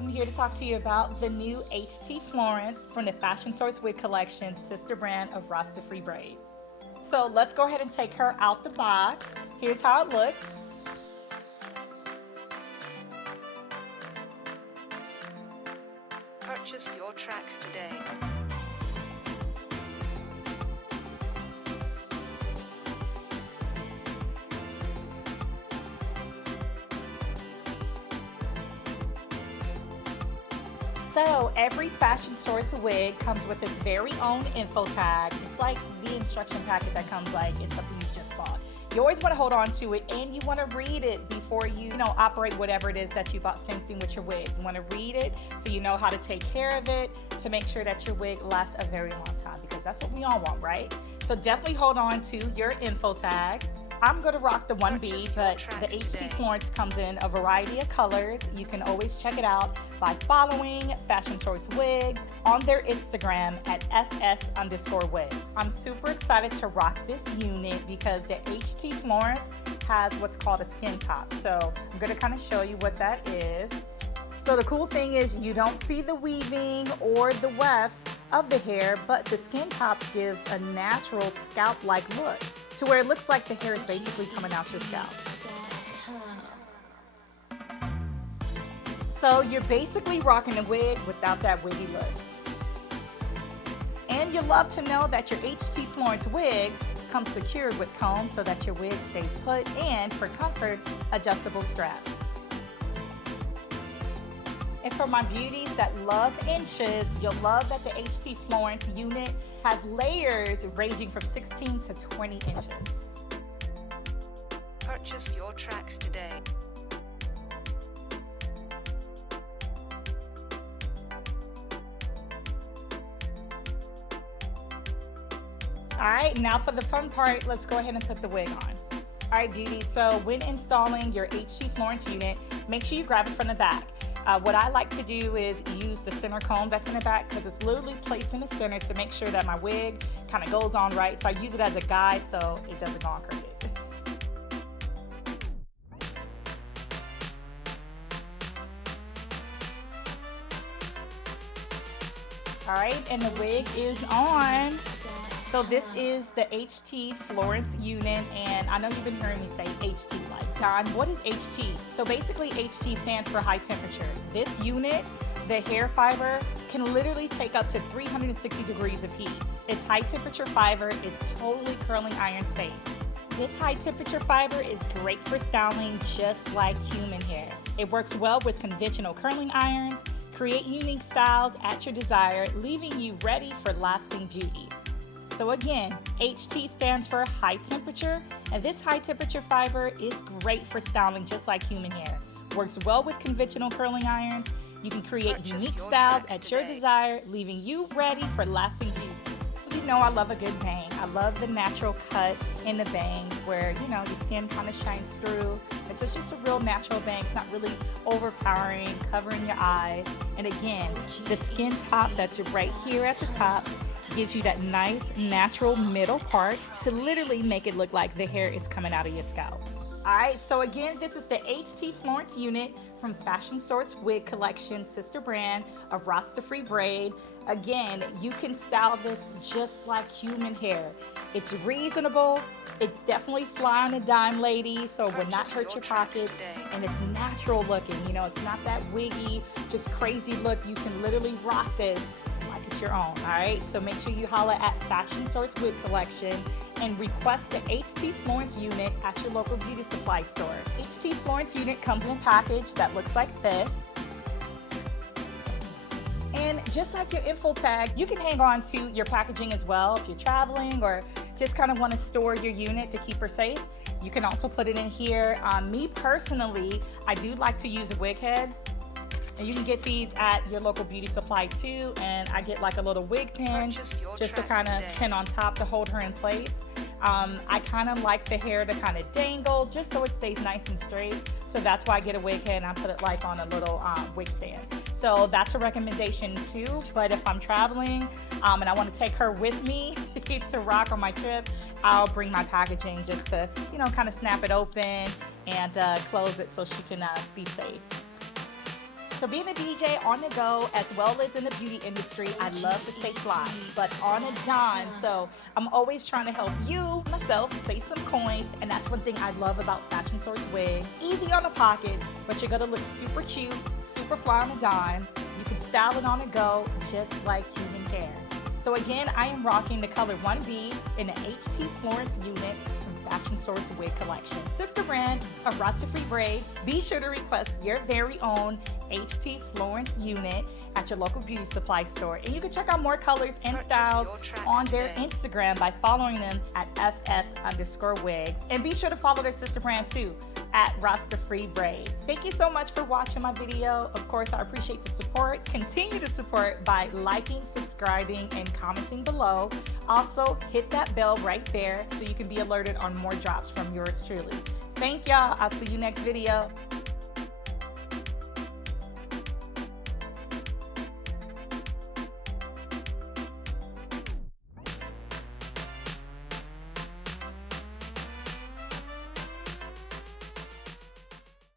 I'm here to talk to you about the new HT Florence from the Fashion Source Wig Collection, sister brand of RastAfri Braid. So let's go ahead and take her out the box. Here's how it looks. Purchase your tracks today. So every Fashion Source wig comes with its very own info tag. It's like the instruction packet that comes like it's something you just bought. You always want to hold on to it and you want to read it before you operate whatever it is that you bought. Same thing with your wig. You want to read it so you know how to take care of it to make sure that your wig lasts a very long time, because that's what we all want, right? So definitely hold on to your info tag. I'm going to rock the 1B, but the HT Florence comes in a variety of colors. You can always check it out by following Fashion Source Wigs on their Instagram at FS_wigs. I'm super excited to rock this unit because the HT Florence has what's called a skin top. So I'm going to kind of show you what that is. So the cool thing is you don't see the weaving or the wefts of the hair, but the skin top gives a natural scalp-like look to where it looks like the hair is basically coming out your scalp. So you're basically rocking a wig without that wiggy look. And you'll love to know that your HT Florence wigs come secured with combs so that your wig stays put, and for comfort, adjustable straps. And for my beauties that love inches, you'll love that the HT Florence unit has layers ranging from 16 to 20 inches. Purchase your tracks today. Alright, now for the fun part, let's go ahead and put the wig on. Alright beauties, so when installing your HT Florence unit, make sure you grab it from the back. What I like to do is use the center comb that's in the back because it's literally placed in the center to make sure that my wig kind of goes on right. So I use it as a guide so it doesn't go on crooked. Alright, and the wig is on. So this is the HT Florence unit, and I know you've been hearing me say HT like, Don, what is HT? So basically HT stands for high temperature. This unit, the hair fiber, can literally take up to 360 degrees of heat. It's high temperature fiber, it's totally curling iron safe. This high temperature fiber is great for styling just like human hair. It works well with conventional curling irons. Create unique styles at your desire, leaving you ready for lasting beauty. So again, HT stands for high temperature, and this high temperature fiber is great for styling just like human hair. Works well with conventional curling irons. You can create unique styles at your desire, leaving you ready for lasting beauty. You know I love a good bang. I love the natural cut in the bangs where, your skin kind of shines through. It's just a real natural bang. It's not really overpowering, covering your eyes. And again, the skin top that's right here at the top gives you that nice natural middle part to literally make it look like the hair is coming out of your scalp. Alright, so again, this is the HT Florence unit from Fashion Source Wig Collection, sister brand of RastAfri Braid. Again, you can style this just like human hair. It's reasonable, it's definitely fly on a dime, lady, so it will not hurt your pockets, and it's natural looking. It's not that wiggy, just crazy look. You can literally rock this like it's your own. Alright, so make sure you holler at Fashion Source Wig Collection and request the HT Florence unit at your local beauty supply store. HT Florence unit comes in a package that looks like this. And just like your info tag, you can hang on to your packaging as well if you're traveling or just kind of want to store your unit to keep her safe. You can also put it in here. Me personally, I do like to use a wig head. And you can get these at your local beauty supply too, and I get like a little wig pin just to kind of pin on top to hold her in place. I kind of like the hair to kind of dangle just so it stays nice and straight. So that's why I get a wig head and I put it like on a little wig stand. So that's a recommendation too. But if I'm traveling and I want to take her with me to rock on my trip, I'll bring my packaging just to, kind of snap it open and close it so she can be safe. So being a DJ on the go as well as in the beauty industry, I love to stay fly, but on a dime. So I'm always trying to help you, myself, save some coins. And that's one thing I love about Fashion Source Wigs. Easy on the pocket, but you're gonna look super cute, super fly on a dime. You can style it on the go just like human hair. So again, I am rocking the color 1B in the HT Florence unit from Fashion Source Wig Collection. Sister brand of RastAfri Braid. Be sure to request your very own HT Florence unit at your local beauty supply store. And you can check out more colors and styles on their Instagram by following them at FS_wigs. And be sure to follow their sister brand too, at RastAfri Braid. Thank you so much for watching my video. Of course, I appreciate the support. Continue to support by liking, subscribing, and commenting below. Also, hit that bell right there so you can be alerted on more drops from yours truly. Thank y'all. I'll see you next video.